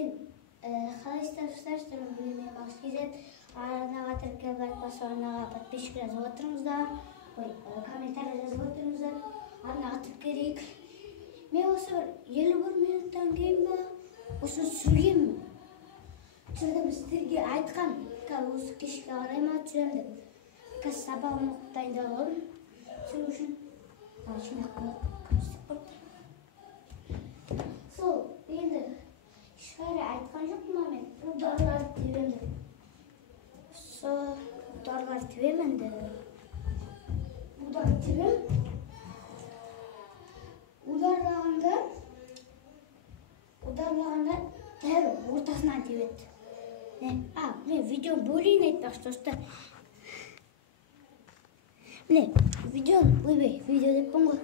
мен қалайсыздар, мен Бақыт Кезет. Арнаға тіркеліп лайк басып, арнаға подписчик жазып отырыңыздар. Комментарий жазып отырыңыздар. Арнаға тіркелейік. Мен осы бір 51 минуттан кейін ба, осы түсіргенмін. Түсірдім, сіздерге айтқан, осы кешке қарай ма түсірем деп. Қазір сабағым оқып дайындалып алдым. Түсіру үшін. Сол, енді ешқайда айтқан жоқпын мен. Ударларды тебем деп. Сол, ударларды тебем енді. Ударды тебем. Ударлағанда дәл ортасынан тебеді. Мен видео бөлейін айтпақшы достар. Міне, видео деппін ғой.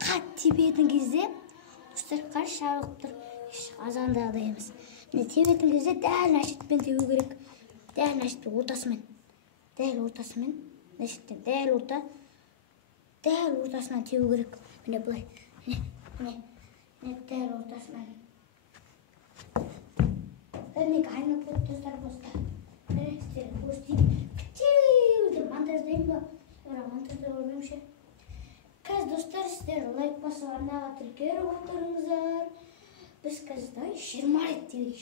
Қат тебетін кезде, достар қарсы шабық тұр. Азғандағыдай емес. Міне, тебетін кезде дәл нашетпен тебу керек. Дәл нашетпен, ортасымен. Дәл ортасымен. Нашеттен дәл ортасынан тебу керек. Міне, бұлай. Міне, дәл ортасынан. Örnek aynı dostlar posta. Neresi? Posti. Küçük. Montajdayım da. Montajda olmuyor şey. Kız dostlar sizler like basıp arnağa tіркеліп отырыңыздар. Biz kızda 20 реттейік.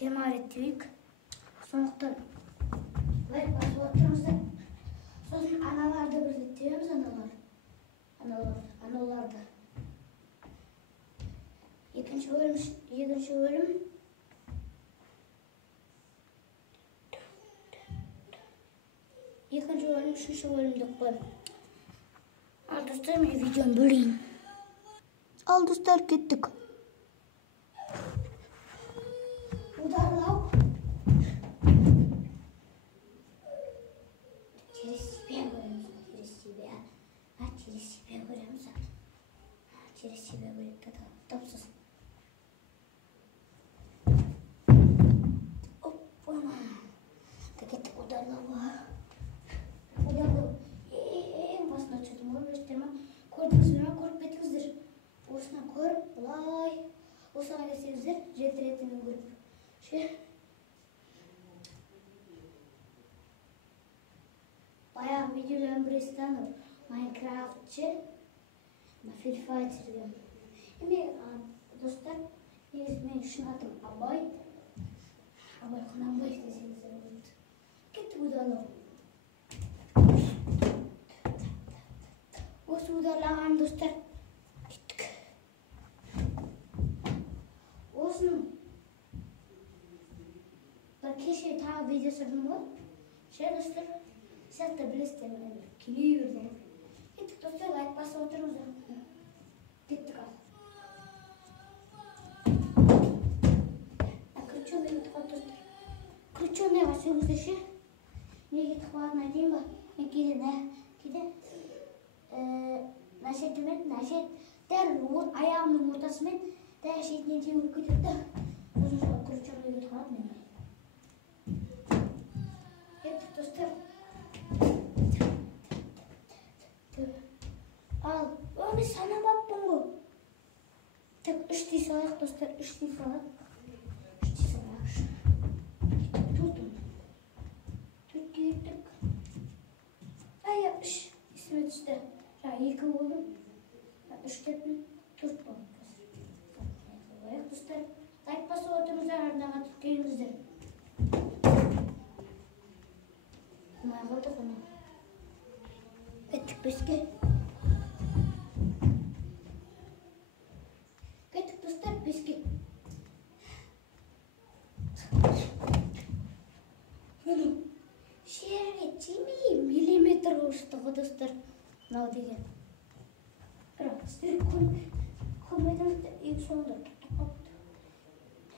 20 реттейік. Сондықтан like басып отырыңыздар. Сосын аналарды бір тебеміз, аналарды. Екінші бөлім, үшінші бөлімді қойым. Ал достар, мен видеоны бөлейін. Ал достар, кеттік. Ударлау. Через себя көреміз. Через себя көреміз. Топсыз. Кеттік ударлауға. Ең басына түсетін көрмесіздер ма? Көрдіңіздер ма? Көріп кетіңіздер. Осына көріп, бұлай. Осыға келсеңіздер, жетіретінін көріп. Баяғы видеоларын бірестен Майнкрафтчы, Free Fighter деген. Достар, мен үшін атым Абай. Абай Құнанбай десеңіздер болады. Кеттік ударлау. Осы ударлаған достар. Кеттік. Осының бір кеше тағы видео түсірдім ғой. Достар, сіз де білесіздер мен келей бердім. Кеттік достар, лайк басып отырыңыздар. Кеттік ал. Крученый басыңызды ше. Не кетіп қалатын айтайын ба? Мен кейде нашет дәл аяғымның ортасымен дәл шетінен теуіп кетеді. Сосын сол крученый кетіп қалады менде. Кеттік достар. Ал, оны санамаппын ғой. Так, 3 дей салайық достар, 3 дей салайық. Есіме түсті. 2 болдым. 3 дептім. 4 болдым. Достар, лайк басып отырыңыздар, арнаға тіркеліңіздер. Құмай қалды құны. Кеттік 5-ке. Кеттік достар 5-ке. Жерге тимей миллиметр ұштығы достар. Мынау деген. Бірақ сіздер көрмедіңіздер, ең соңында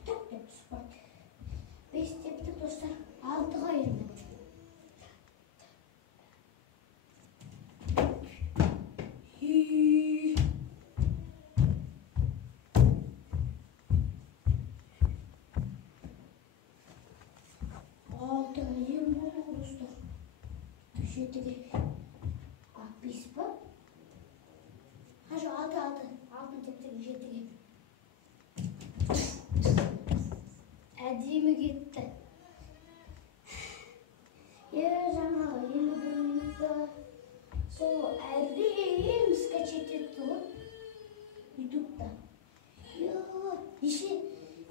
тұтып деп спорт. 5 дептік достар, 6-ға енді. Жетіге. 5 ба? Ха, жоқ, 6 тептігі жетіге. әдемі кетті. Жаңағы елі бір минутта сол әдемі скачать етті ғой ютубта. Неше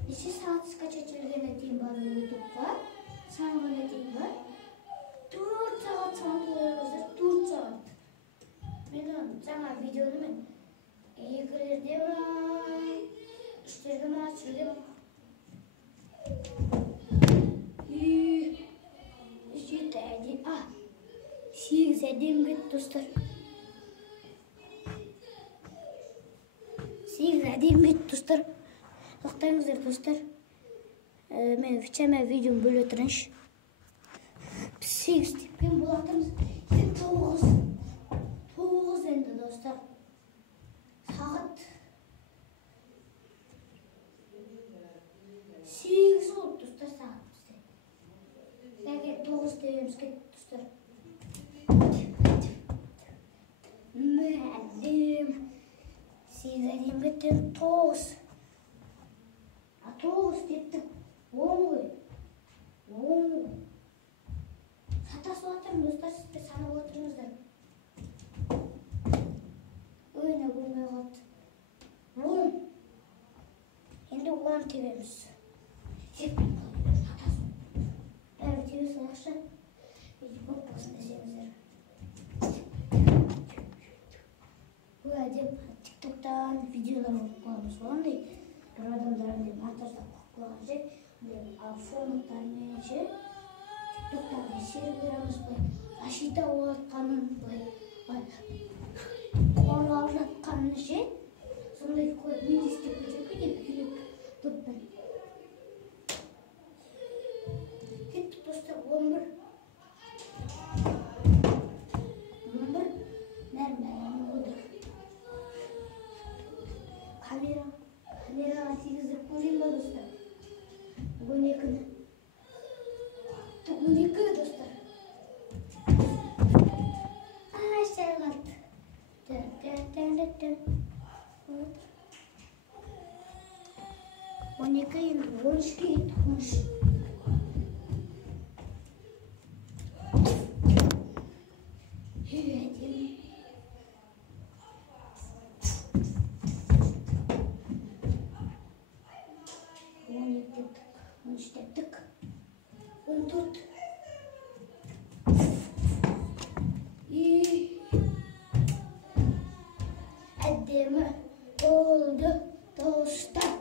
сағат скачать етілгеннен кейін бар ютубқа? Санағаннан кейін бар? 4 сағат санатыларыңыздар, 4 сағат. Мен жаңа видеоны мен 2-лерде ма, 3-лерде ма түсірдім. Жеті әдем, 8 әдем кетті достар. 8 әдем кетті достар. Тоқтаңыздар достар. Мен видеоны бөле тұрыншы. 8 тепкен болатырмыз. 9 енді достар. Сағат 8 oldu dostlar sağ bizde. Belki 9 devimiz gitti dostlar. Müellim. 8 edeyim gittim 9. 9 gittik. 10 koy. 10. Satası oturun dostlar siz de sana oturunuzlar. Öyle bulmaya kaldı. 10. Şimdi 10 tevemiz. Evet, yiyorsun aşağı. Bir bakmasın desenize. Bu adım TikTok'tan videolar okuyoruz falan değil. Adamların montajda koklayacak. Fonuktan neyse. TikTok'tan serverimiz var. Aşıda olatkanın var. Onu avratkanın şey. Sonraki koyup bir istek olacak. Gidip tuttum. Gittik dostlar 11. Nerede oldu? Kamera 8'de kurayım da dostlar. Bugün yakını. Bugün yakını dostlar. Aşağı kaldı. Dön. 12 енді 13-ке кетті 13. Әдемі. 12 тептік, 13 тептік, 14. Әдемі oldu dostlar.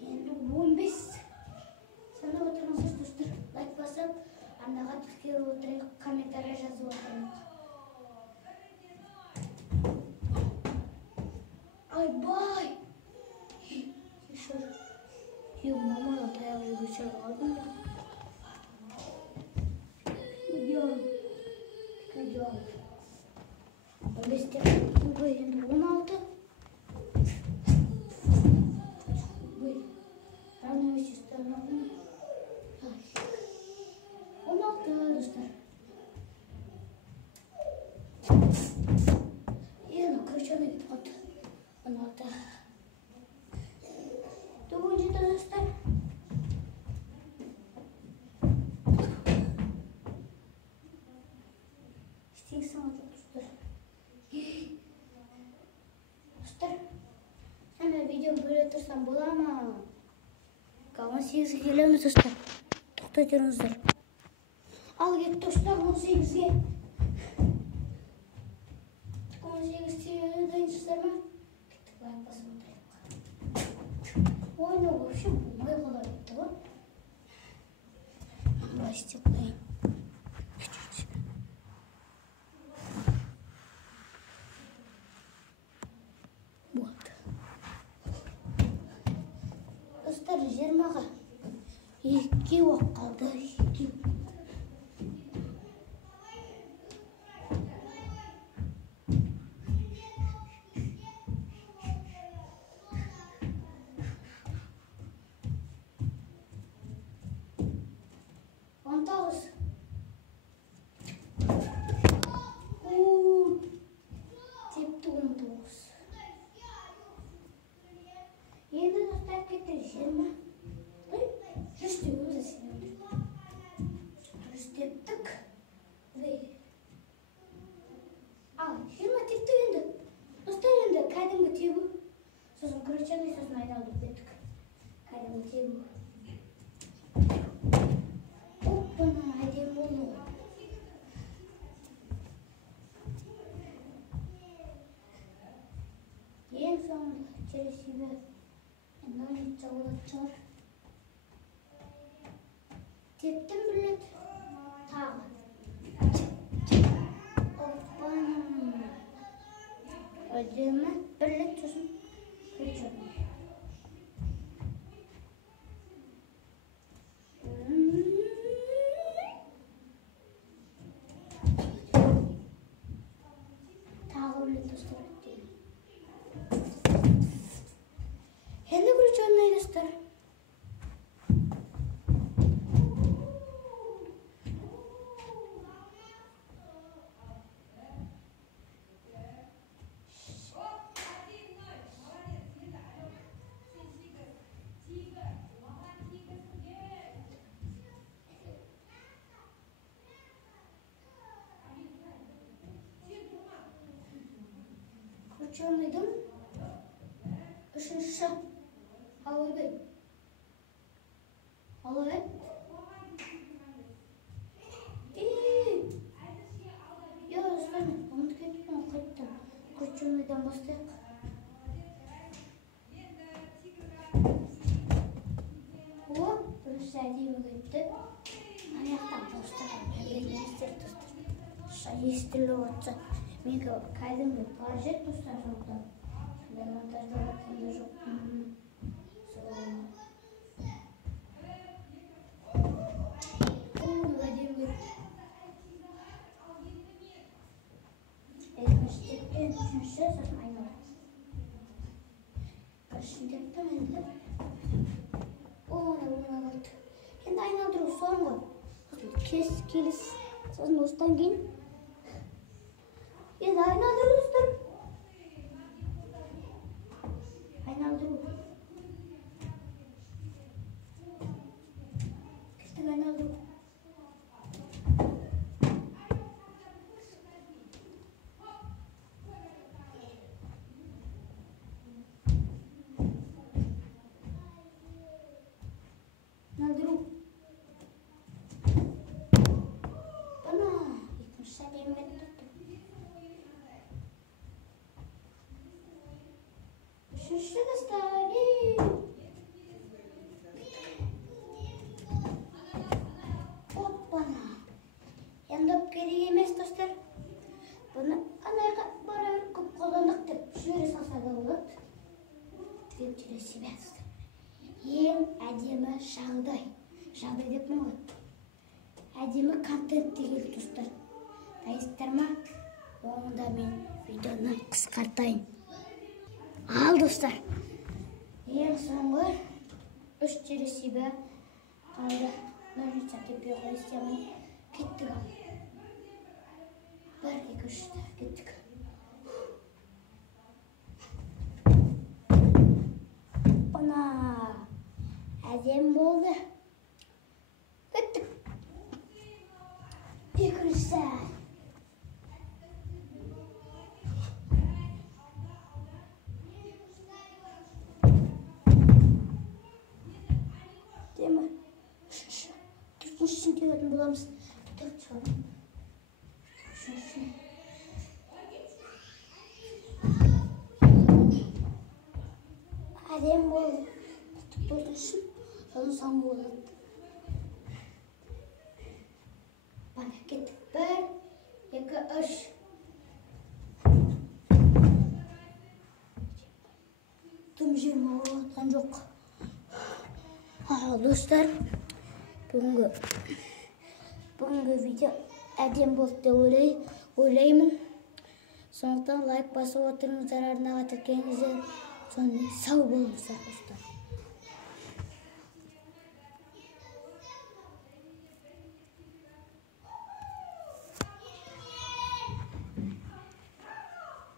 Енді 15. Sana oturmasız dostlar. Like basıp, anlağa tıkıyor oturayım, komentarya жазып oturayım. Ay bay. Yok mama da tayağı göçer aldım da. Gidiyorum. 15 tepki bu elinde 16. Randevu sistemi 16 dostlar. Yine kırçana gidip attı. 16. Dördüncü dostlar. Dostlar, hemen videomu böyle tutsam bola ama kalan 8'e gelemiz dostlar. Toxtatıyorsunuzlar. Al git dostlar 18'e. 18'e dayanıştırma. Gittik like basın oturayım. Oyna koşup bulmaya kadar gitti bu. Başlayayım. Dostlar 20'ga 2 vak kaldı. 2. Жиырма. Жүз деп өзі сені. Жүз дептік. Ал, 20 текті енді. Достар енді кәдімгі тебу. Сосын крючканы сосын айналдырып кеттік. Кәдімгі тебу. Оппана, әдемі болды. Ең соңында через себя ножница болады шығар. Тептім білет. Тағы. Ödeme birlik tutun. Küçük. Tağırlı dostlar. Kendi küçüğünü göster. Küçüğünüydüm. Üçüncü havaydı. Havaydı. Ya dostlar, onu tükettim, okuttum. Küçüğünüyden başlayalım. O, bunu sevdiğimi gitti. Ayaktan dostlar, elini istedik dostlar. Şayı istirli olacak. Mega kaydım projet dostlar oldu. Ben montajda bakımda çok. Onu verdiğim gibi. Etmiştikten üçüncü zaten aynı oldu. Karşındaktan önce. Ona aldı. Kendi aynı aldı o sonra. Kes kilis. Sonra dosttan gelin. Ya da aynı aldı dostlar. Aynı aldı bu. Kestik aynı aldı bu. Nadru. Bana gitmişler yemek tuttu. Şuşu gösterdi. Hoppana. Yandıp geri yemez dostlar. Bunu anaya bara көп kullandık деп şöyle salsa da olur. Tüyüpçülü себе dostlar. Ең әдемі жағдай деп ме болады. Әдемі контент деген достар. Дайсыздар ма? Онда мен видеоны қысқартайын. Ал достар. Ең соңғы 3 жересібі қалды. Ножница тепе қойыстамай кеттік ал. 1, 2, 3 кеттік. Бана әдем болды. Кеттік. Екінші. Демі? Үшінші деуетін боламыз. Төрт шығарым. Үшінші. Әдем болды. Түтіп болды үшін. Соны сан болды. Бана кеттік. 1, 2, 3. Тым жеріме отқан жоқ. Достар, бүгінгі видео әдем болды деп ойлаймын. Сондықтан лайк басып отырыңыздар, арнаға тіркеліңіздер. Сонымен сау болыңыздар достар.